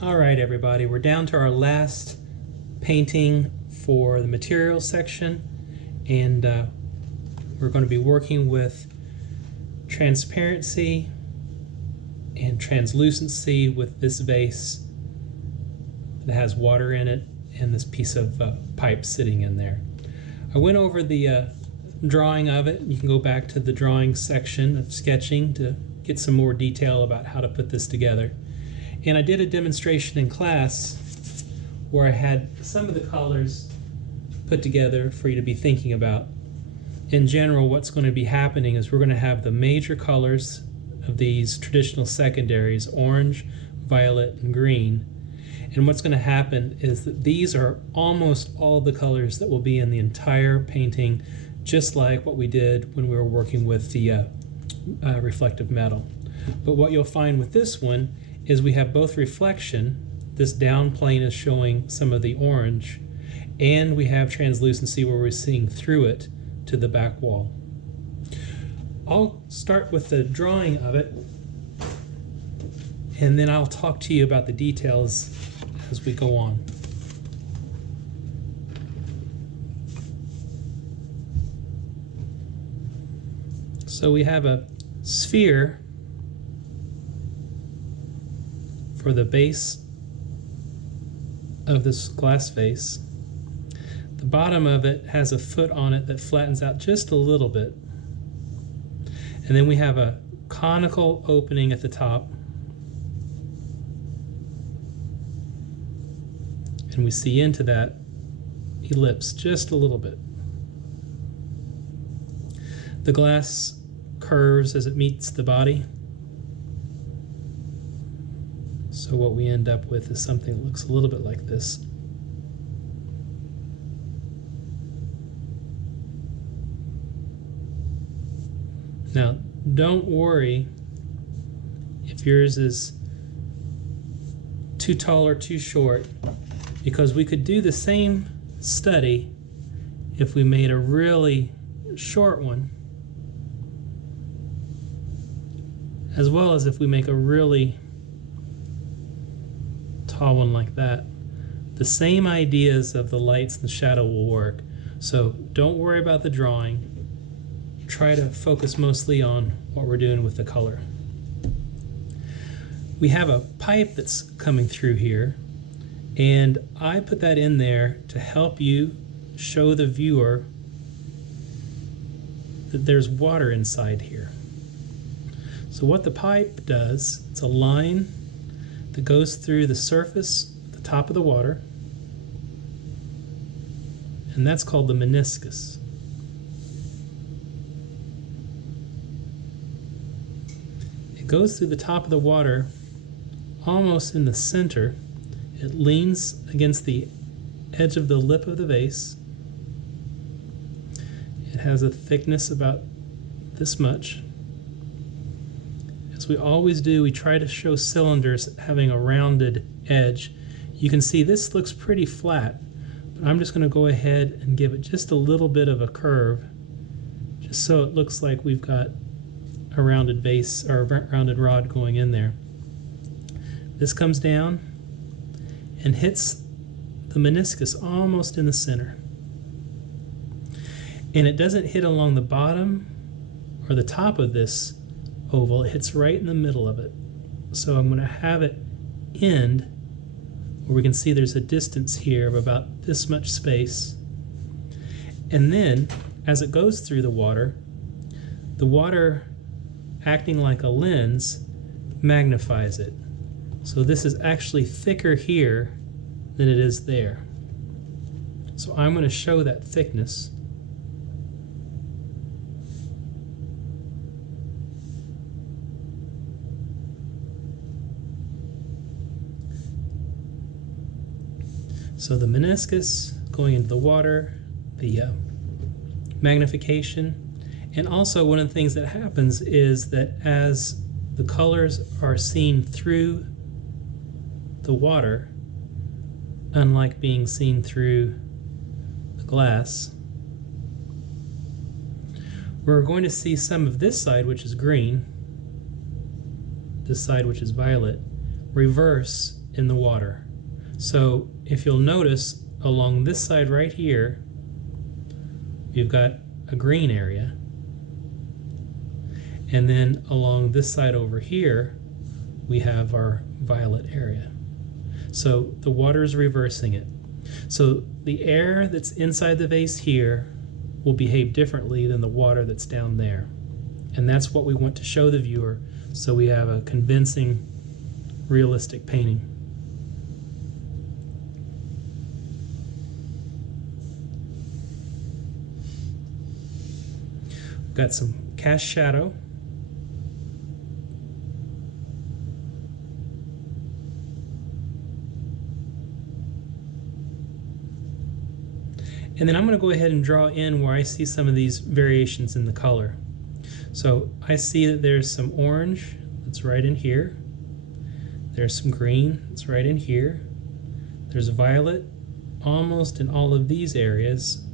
All right, everybody, we're down to our last painting for the materials section, and we're going to be working with transparency and translucency with this vase that has water in it and this piece of pipe sitting in there. I went over the drawing of it. You can go back to the drawing section of sketching to get some more detail about how to put this together. And I did a demonstration in class where I had some of the colors put together for you to be thinking about. In general, what's going to be happening is we're going to have the major colors of these traditional secondaries: orange, violet, and green. And what's going to happen is that these are almost all the colors that will be in the entire painting, just like what we did when we were working with the reflective metal. But what you'll find with this one is we have both reflection. This down plane is showing some of the orange, and we have translucency where we're seeing through it to the back wall. I'll start with the drawing of it, and then I'll talk to you about the details as we go on. So we have a sphere for the base of this glass vase. The bottom of it has a foot on it that flattens out just a little bit. And then we have a conical opening at the top. And we see into that ellipse just a little bit. The glass curves as it meets the body. So what we end up with is something that looks a little bit like this. Now, don't worry if yours is too tall or too short, because we could do the same study if we made a really short one, as well as if we make a really tall one like that. The same ideas of the lights and the shadow will work. So don't worry about the drawing. Try to focus mostly on what we're doing with the color. We have a pipe that's coming through here, and I put that in there to help you show the viewer that there's water inside here. So what the pipe does, it's a line that goes through the surface at the top of the water, and that's called the meniscus. It goes through the top of the water almost in the center. It leans against the edge of the lip of the vase. It has a thickness about this much. As we always do, we try to show cylinders having a rounded edge. You can see this looks pretty flat, but I'm just going to go ahead and give it just a little bit of a curve, just so it looks like we've got a rounded vase or a rounded rod going in there. This comes down and hits the meniscus almost in the center. And it doesn't hit along the bottom or the top of this oval, it hits right in the middle of it. So I'm going to have it end where we can see there's a distance here of about this much space. And then as it goes through the water acting like a lens magnifies it. So this is actually thicker here than it is there. So I'm going to show that thickness. So the meniscus going into the water, the magnification, and also one of the things that happens is that as the colors are seen through the water, unlike being seen through the glass, we're going to see some of this side, which is green, this side, which is violet, reverse in the water. So if you'll notice, along this side right here, we've got a green area. And then along this side over here, we have our violet area. So the water is reversing it. So the air that's inside the vase here will behave differently than the water that's down there. And that's what we want to show the viewer, so we have a convincing, realistic painting. We've got some cast shadow. And then I'm going to go ahead and draw in where I see some of these variations in the color. So I see that there's some orange that's right in here. There's some green that's right in here. There's violet almost in all of these areas.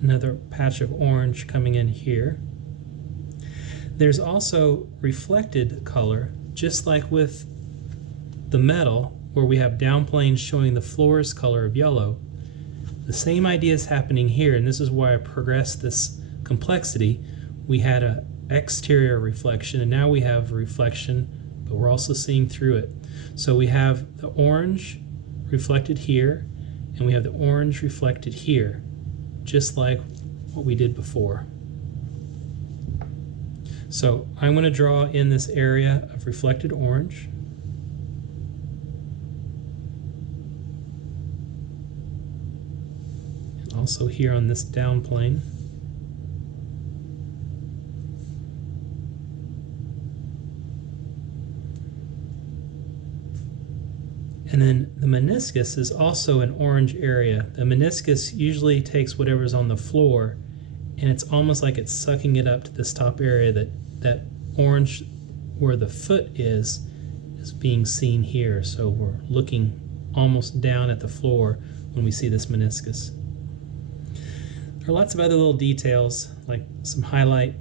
Another patch of orange coming in here. There's also reflected color, just like with the metal, where we have downplanes showing the floor's color of yellow. The same idea is happening here, and this is why I progressed this complexity. We had an exterior reflection, and now we have a reflection, but we're also seeing through it. So we have the orange reflected here, and we have the orange reflected here, just like what we did before. So I'm going to draw in this area of reflected orange. Also here on this down plane. And then the meniscus is also an orange area. The meniscus usually takes whatever's on the floor, and it's almost like it's sucking it up to this top area. That orange where the foot is being seen here. So we're looking almost down at the floor when we see this meniscus. There are lots of other little details, like some highlight.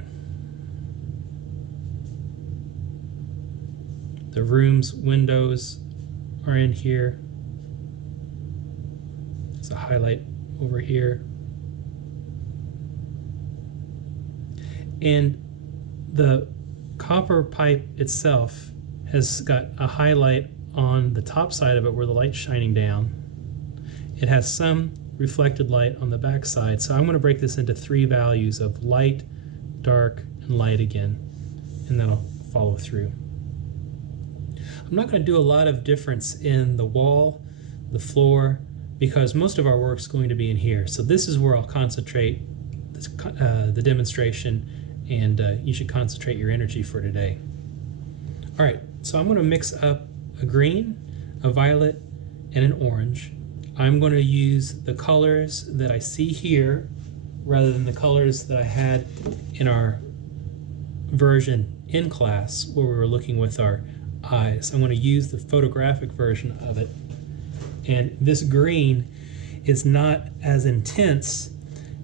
The room's windows are in here. There's a highlight over here. And the copper pipe itself has got a highlight on the top side of it where the light's shining down. It has some reflected light on the back side, so I'm going to break this into 3 values of light, dark, and light again, and that'll follow through. I'm not going to do a lot of difference in the wall, the floor, because most of our work is going to be in here. So this is where I'll concentrate the demonstration, and you should concentrate your energy for today. All right, so I'm going to mix up a green, a violet, and an orange. I'm going to use the colors that I see here rather than the colors that I had in our version in class where we were looking with our eyes. I'm going to use the photographic version of it. And this green is not as intense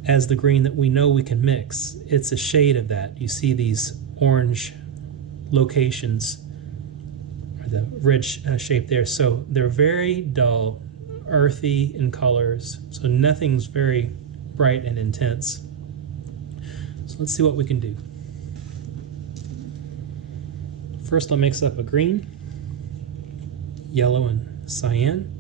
as the green that we know we can mix. It's a shade of that. You see these orange locations, or the red shape there. So they're very dull, earthy in colors, so nothing's very bright and intense. So let's see what we can do. First I'll mix up a green, yellow, and cyan.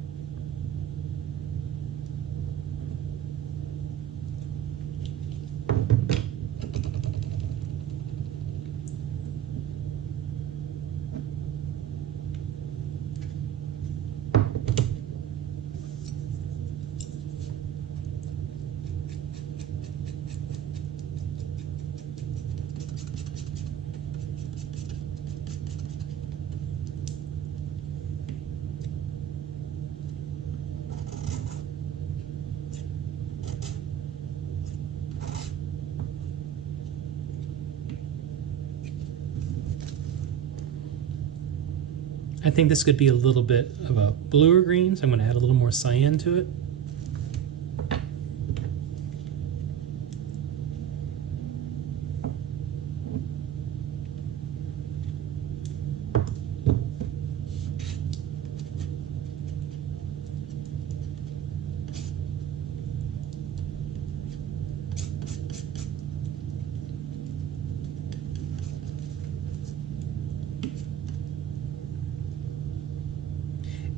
I think this could be a little bit of a bluer green, so I'm going to add a little more cyan to it.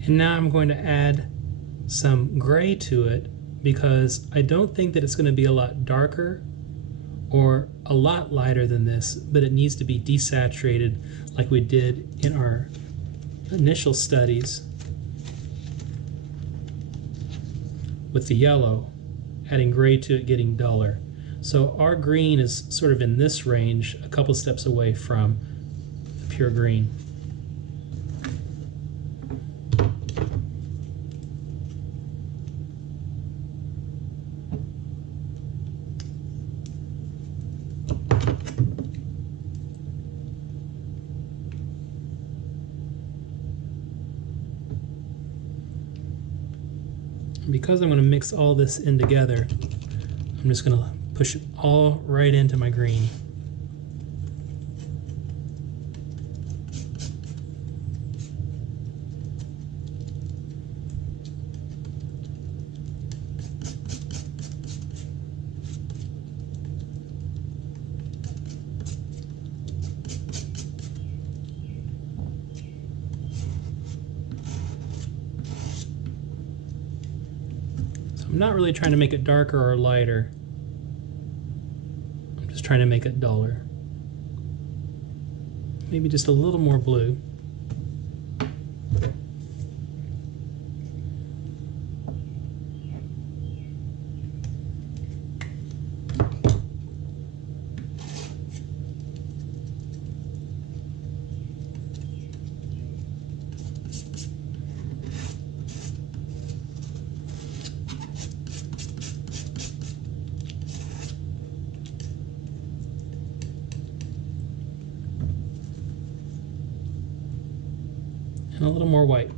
And now I'm going to add some gray to it because I don't think that it's going to be a lot darker or a lot lighter than this, but it needs to be desaturated like we did in our initial studies with the yellow, adding gray to it, getting duller. So our green is sort of in this range, a couple steps away from the pure green. Because I'm going to mix all this in together, I'm just going to push it all right into my green. I'm not really trying to make it darker or lighter. I'm just trying to make it duller. Maybe just a little more blue. And a little more white.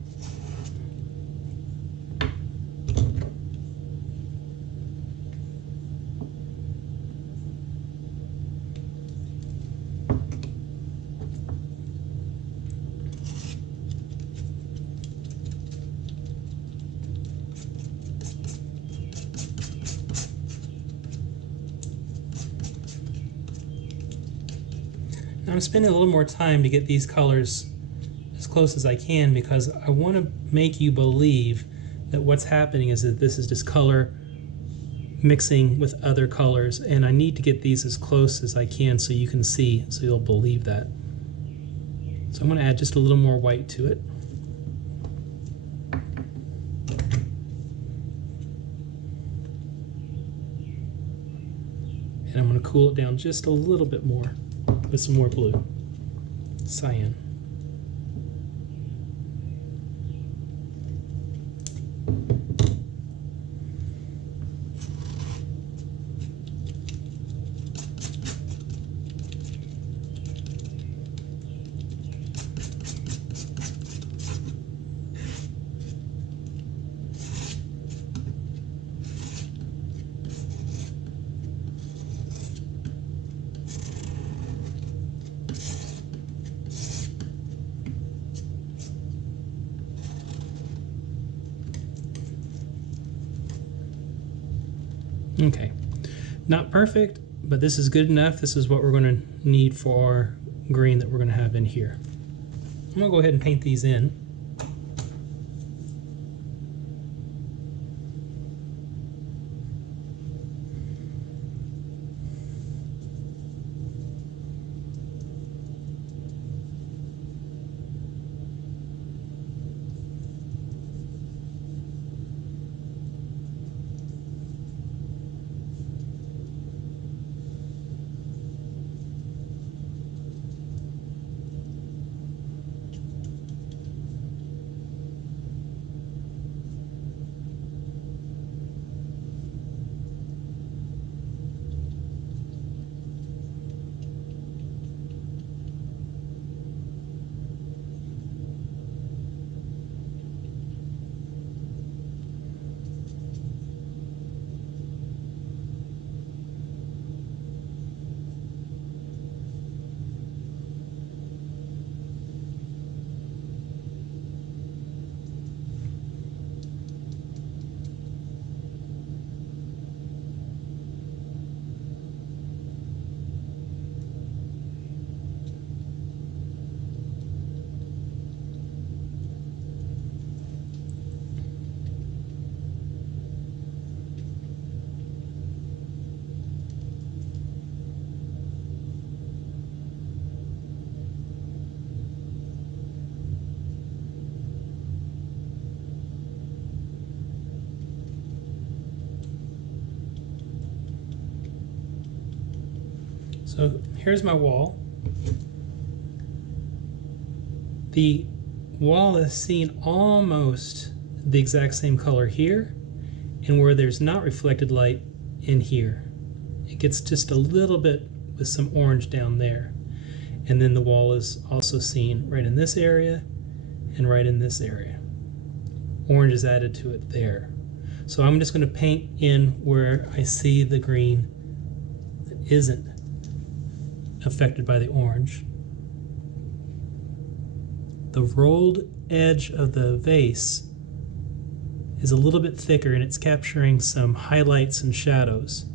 Now I'm spending a little more time to get these colors as close as I can because I want to make you believe that what's happening is that this is just color mixing with other colors, and I need to get these as close as I can so you can see, so you'll believe that. So I'm going to add just a little more white to it. And I'm going to cool it down just a little bit more with some more blue, cyan. Okay, not perfect, but this is good enough. This is what we're going to need for our green that we're going to have in here. I'm going to go ahead and paint these in. So here's my wall. The wall is seen almost the exact same color here, and where there's not reflected light in here. It gets just a little bit with some orange down there. And then the wall is also seen right in this area and right in this area. Orange is added to it there. So I'm just going to paint in where I see the green that isn't affected by the orange. The rolled edge of the vase is a little bit thicker and it's capturing some highlights and shadows.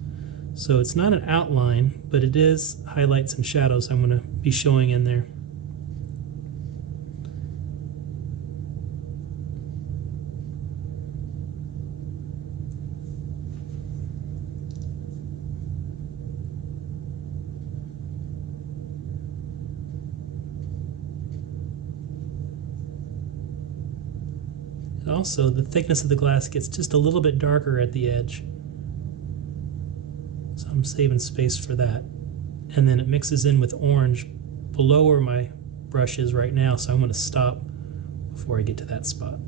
So it's not an outline, but it is highlights and shadows I'm going to be showing in there. And also, the thickness of the glass gets just a little bit darker at the edge. So I'm saving space for that. And then it mixes in with orange below where my brush is right now, so I'm going to stop before I get to that spot.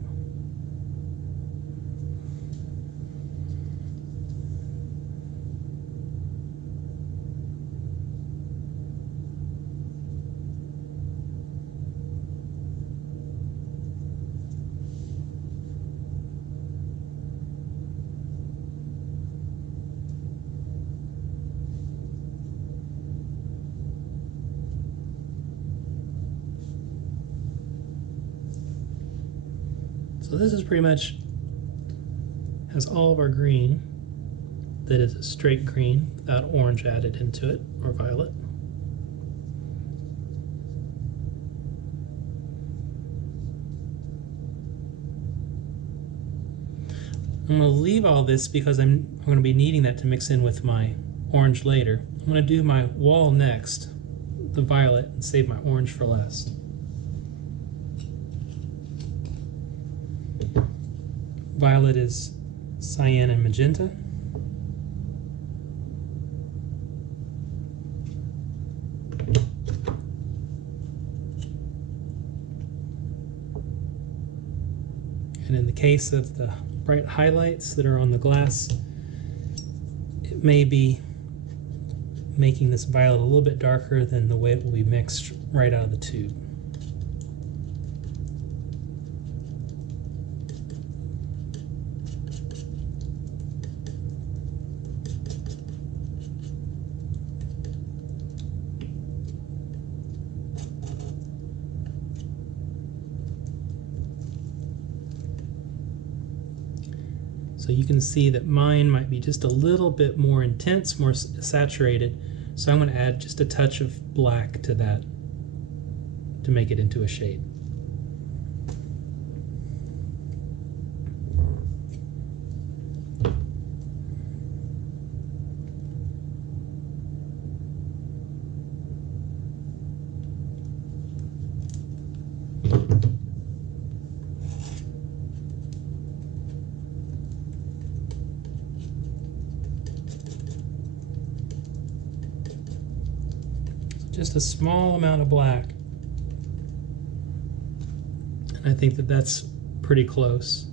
So this is pretty much has all of our green that is a straight green without orange added into it or violet. I'm going to leave all this because I'm going to be needing that to mix in with my orange later. I'm going to do my wall next, the violet, and save my orange for last. Violet is cyan and magenta. And in the case of the bright highlights that are on the glass, it may be making this violet a little bit darker than the way it will be mixed right out of the tube. So you can see that mine might be just a little bit more intense, more saturated. So I'm going to add just a touch of black to that to make it into a shade. Just a small amount of black. And I think that that's pretty close.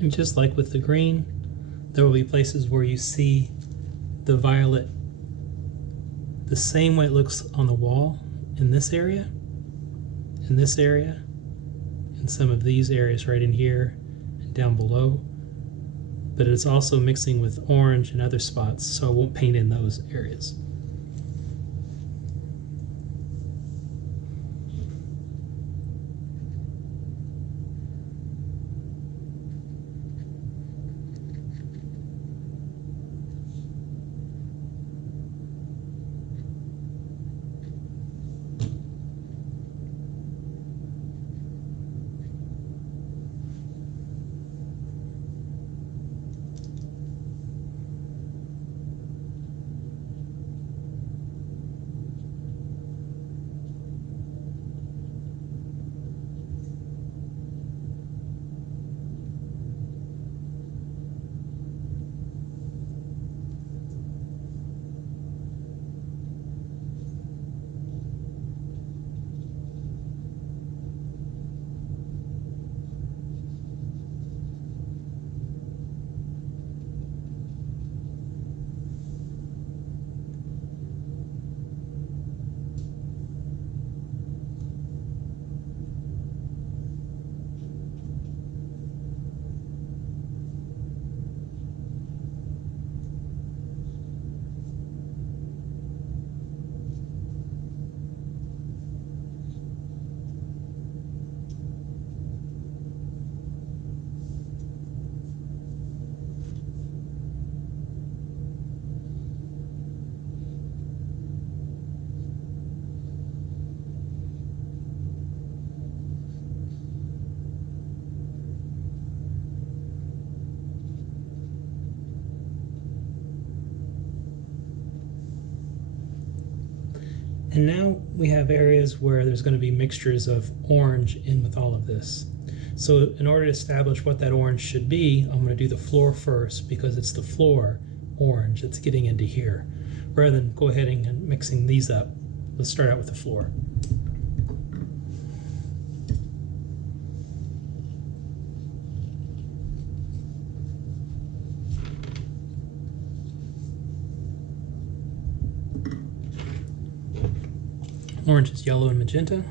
And just like with the green, there will be places where you see the violet the same way it looks on the wall in this area, in some of these areas right in here and down below. But it's also mixing with orange and other spots, so I won't paint in those areas. And now we have areas where there's going to be mixtures of orange in with all of this. So in order to establish what that orange should be, I'm going to do the floor first because it's the floor orange that's getting into here. Rather than go ahead and mixing these up, let's start out with the floor. Orange is yellow and magenta.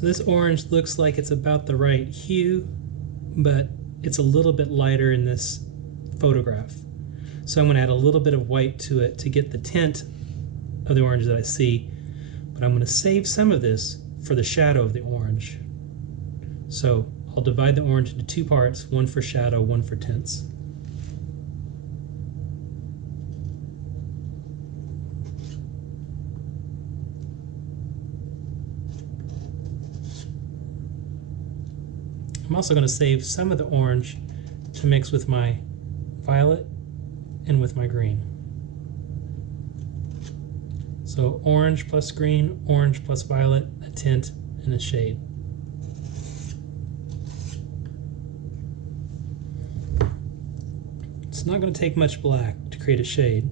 So this orange looks like it's about the right hue, but it's a little bit lighter in this photograph. So I'm going to add a little bit of white to it to get the tint of the orange that I see, but I'm going to save some of this for the shadow of the orange. So I'll divide the orange into two parts, one for shadow, one for tints. I'm also going to save some of the orange to mix with my violet and with my green. So orange plus green, orange plus violet, a tint and a shade. It's not going to take much black to create a shade.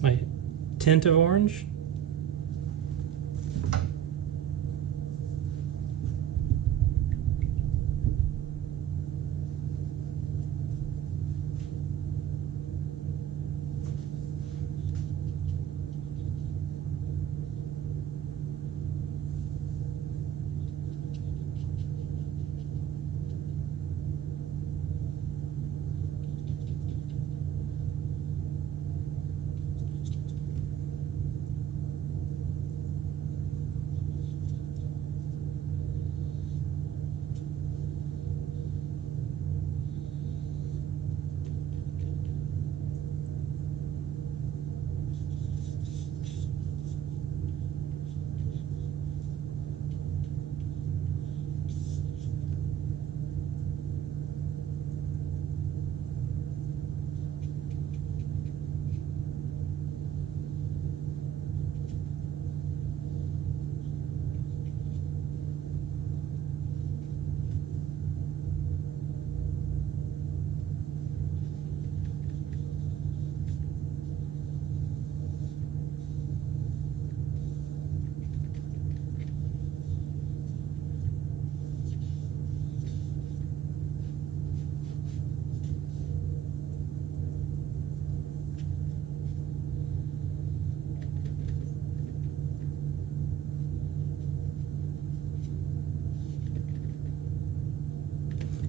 It's my tint of orange.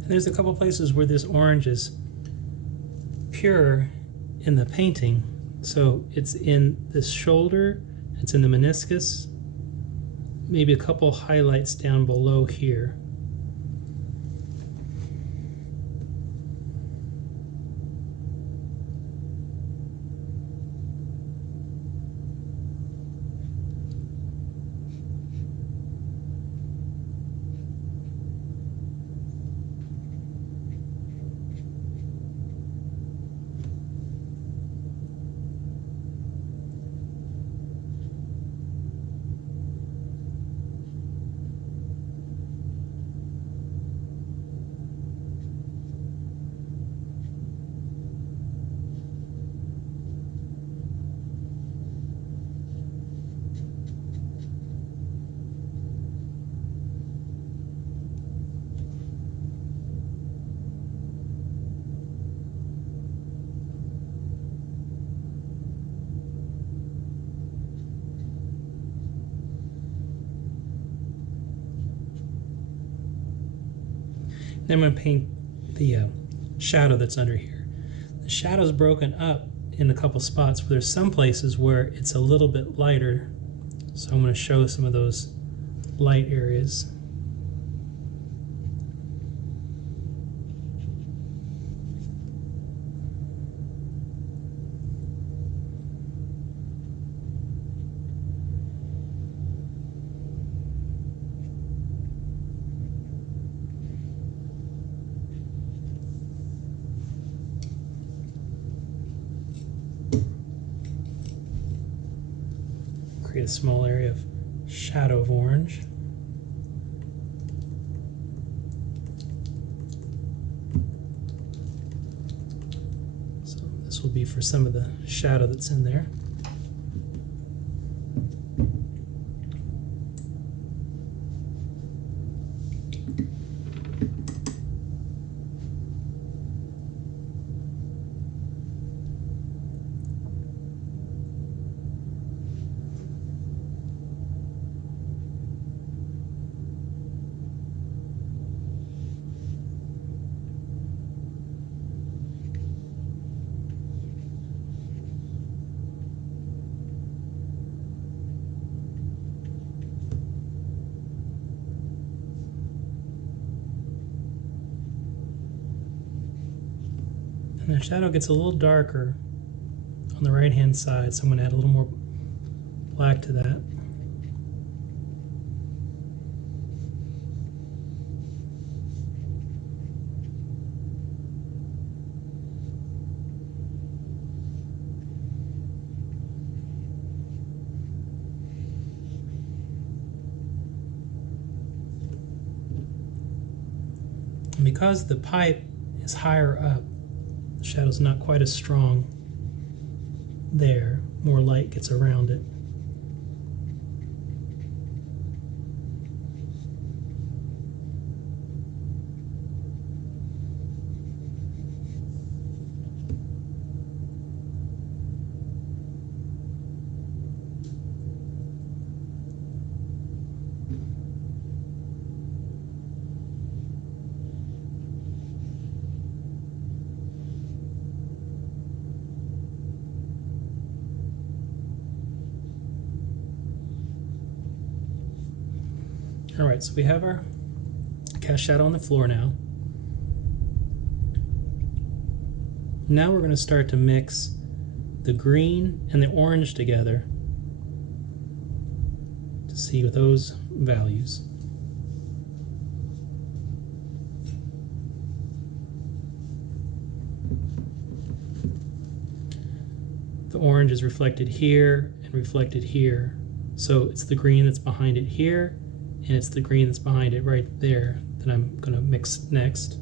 There's a couple places where this orange is pure in the painting. So it's in this shoulder, it's in the meniscus, maybe a couple highlights down below here. Then I'm going to paint the shadow that's under here. The shadow's broken up in a couple spots where there's some places where it's a little bit lighter. So I'm going to show some of those light areas. Create a small area of shadow of orange. So this will be for some of the shadow that's in there. And the shadow gets a little darker on the right hand side, so I'm going to add a little more black to that. And because the pipe is higher up, the shadow's not quite as strong there. more light gets around it. All right, so we have our cast shadow on the floor now. Now we're going to start to mix the green and the orange together to see with those values. The orange is reflected here and reflected here. So it's the green that's behind it here, and it's the green that's behind it right there that I'm going to mix next.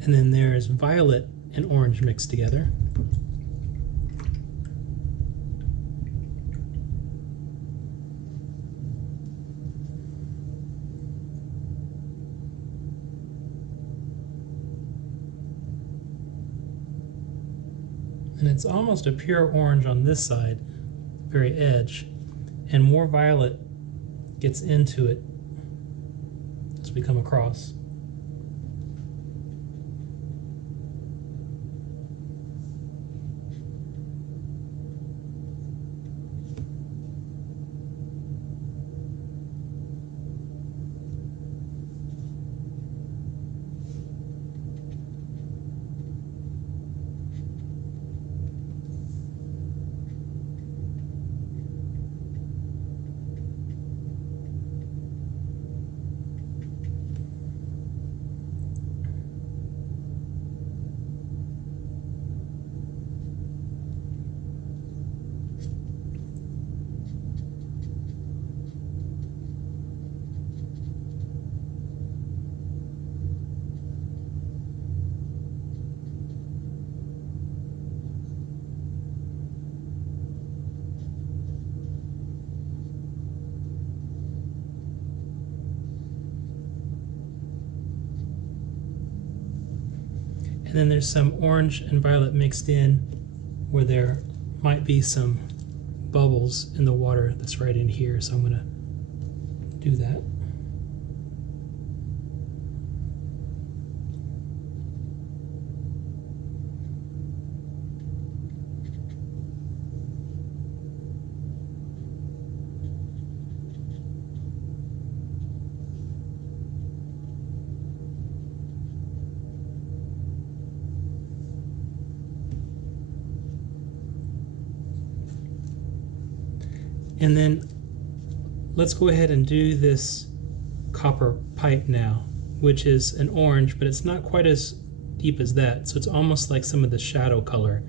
And then there's violet and orange mixed together. And it's almost a pure orange on this side, very edge, and more violet gets into it as we come across. And then there's some orange and violet mixed in where there might be some bubbles in the water that's right in here, so I'm going to do that. And then let's go ahead and do this copper pipe now, which is an orange, but it's not quite as deep as that. So it's almost like some of the shadow color.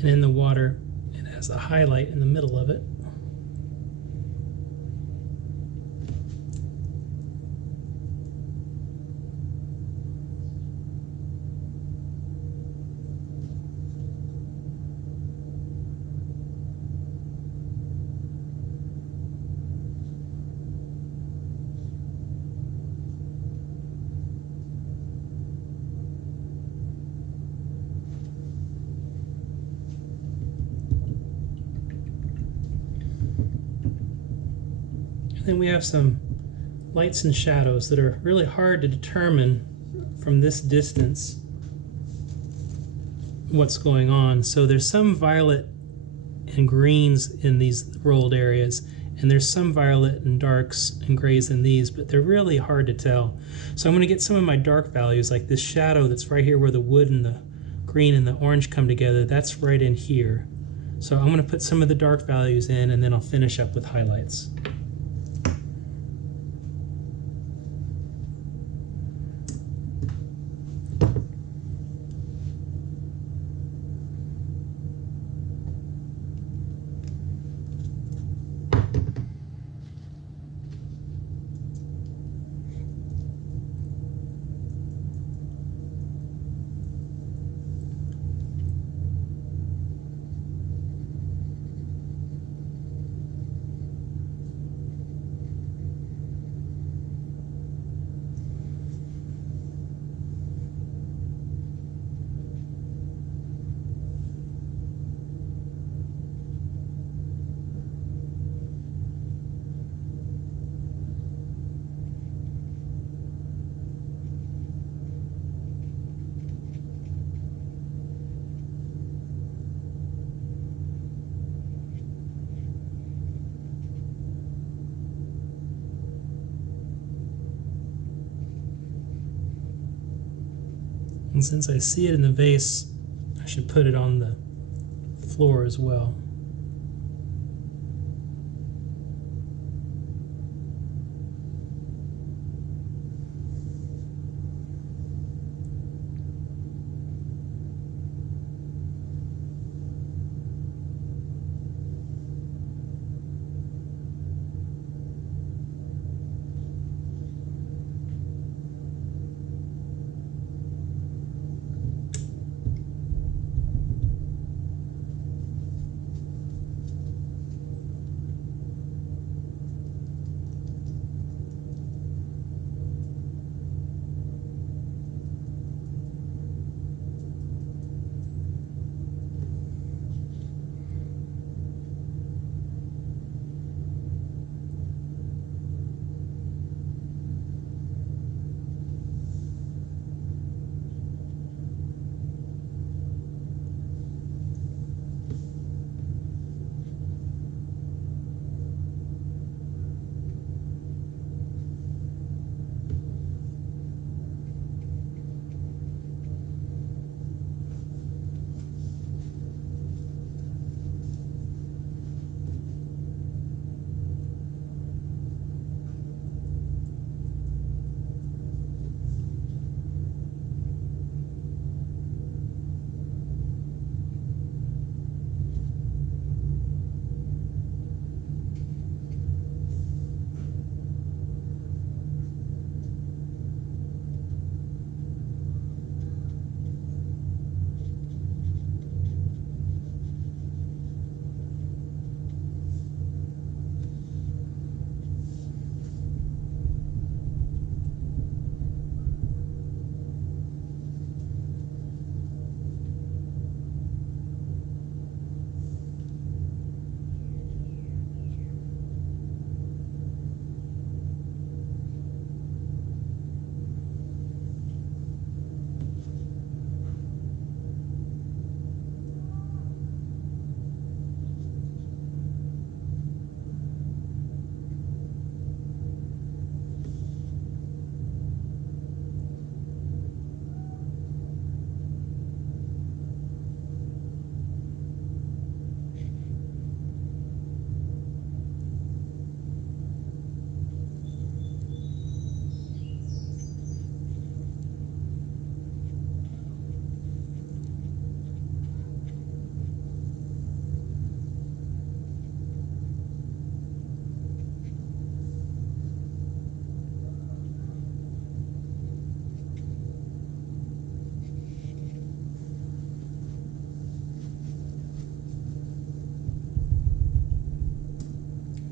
And in the water, it has a highlight in the middle of it. And then we have some lights and shadows that are really hard to determine from this distance what's going on. So there's some violet and greens in these rolled areas, and there's some violet and darks and grays in these, but they're really hard to tell. So I'm going to get some of my dark values, like this shadow that's right here where the wood and the green and the orange come together. That's right in here. So I'm going to put some of the dark values in, and then I'll finish up with highlights. And since I see it in the vase, I should put it on the floor as well.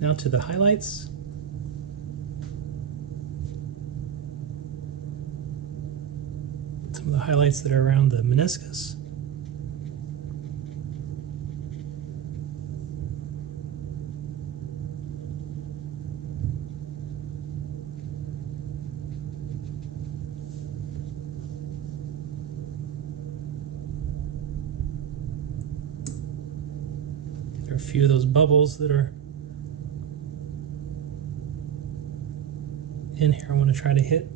Now to the highlights. Some of the highlights that are around the meniscus. There are a few of those bubbles that are in here I want to try to hit.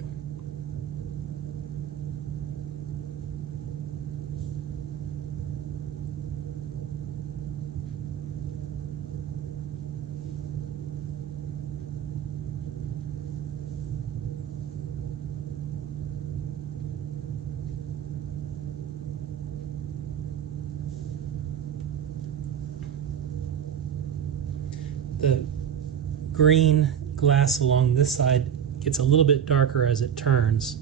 The green glass along this side gets a little bit darker as it turns.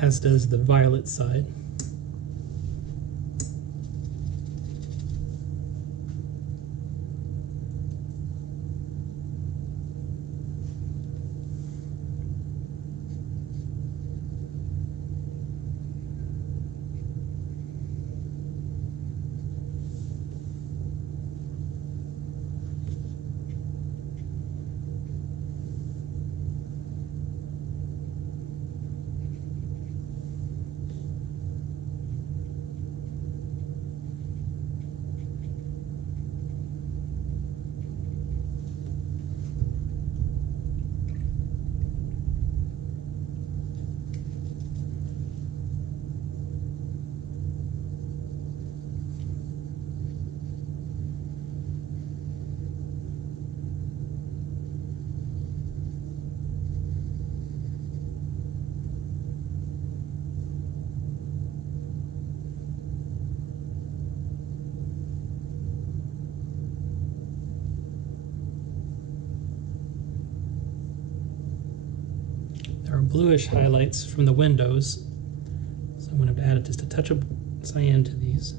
As does the violet side. There are bluish highlights from the windows, so I'm going to add just a touch of cyan to these.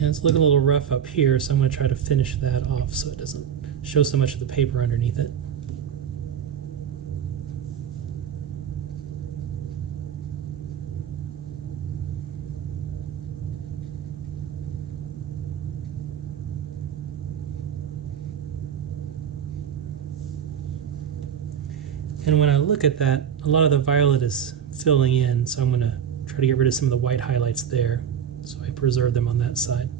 And it's looking a little rough up here, so I'm going to try to finish that off so it doesn't show so much of the paper underneath it. And when I look at that, a lot of the violet is filling in, so I'm going to try to get rid of some of the white highlights there, so I preserve them on that side.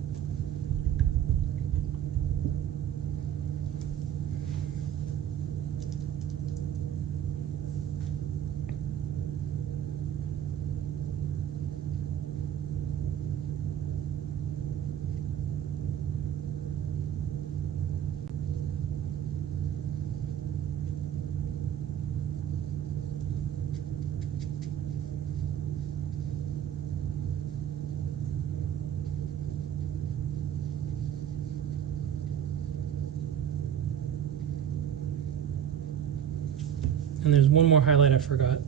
And there's one more highlight I forgot.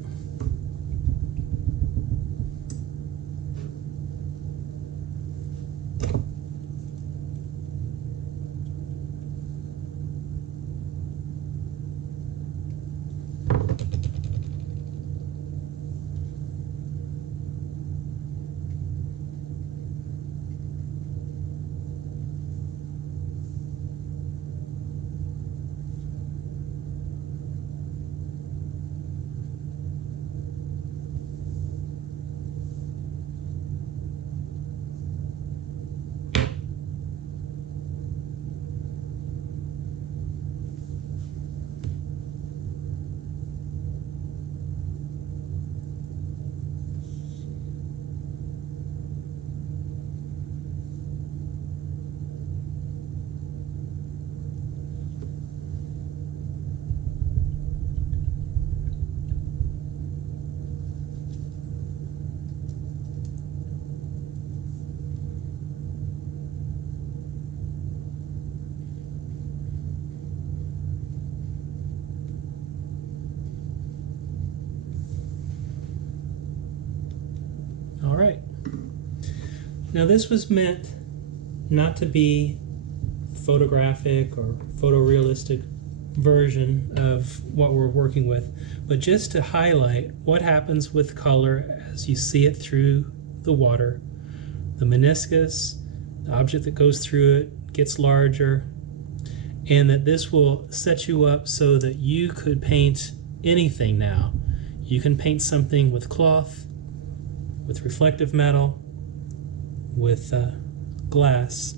Now this was meant not to be photographic or photorealistic version of what we're working with, but just to highlight what happens with color as you see it through the water. The meniscus, the object that goes through it, gets larger, and that this will set you up so that you could paint anything now. You can paint something with cloth, with reflective metal, with glass.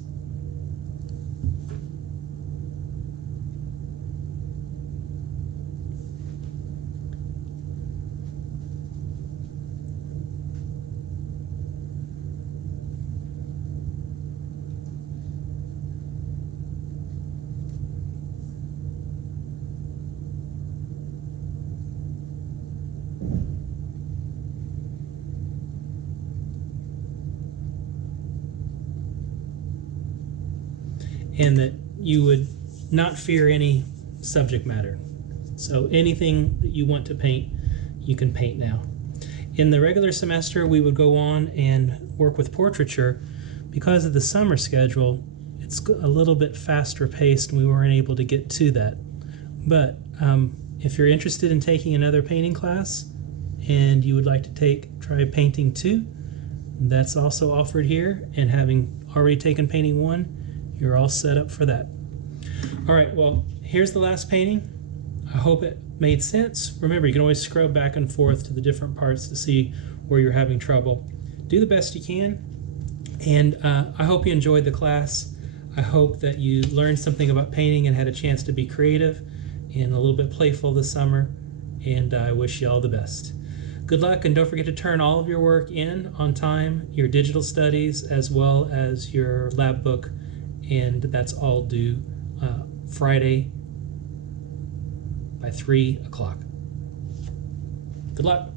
And that you would not fear any subject matter. So anything that you want to paint, you can paint now. In the regular semester, we would go on and work with portraiture. Because of the summer schedule, it's a little bit faster paced and we weren't able to get to that. But if you're interested in taking another painting class and you would like to try painting 2, that's also offered here. And having already taken painting 1, you're all set up for that. All right, well, here's the last painting. I hope it made sense. Remember, you can always scrub back and forth to the different parts to see where you're having trouble. Do the best you can, and I hope you enjoyed the class. I hope that you learned something about painting and had a chance to be creative and a little bit playful this summer, and I wish you all the best. Good luck, and don't forget to turn all of your work in on time, your digital studies, as well as your lab book, and that's all due Friday by 3 o'clock. Good luck.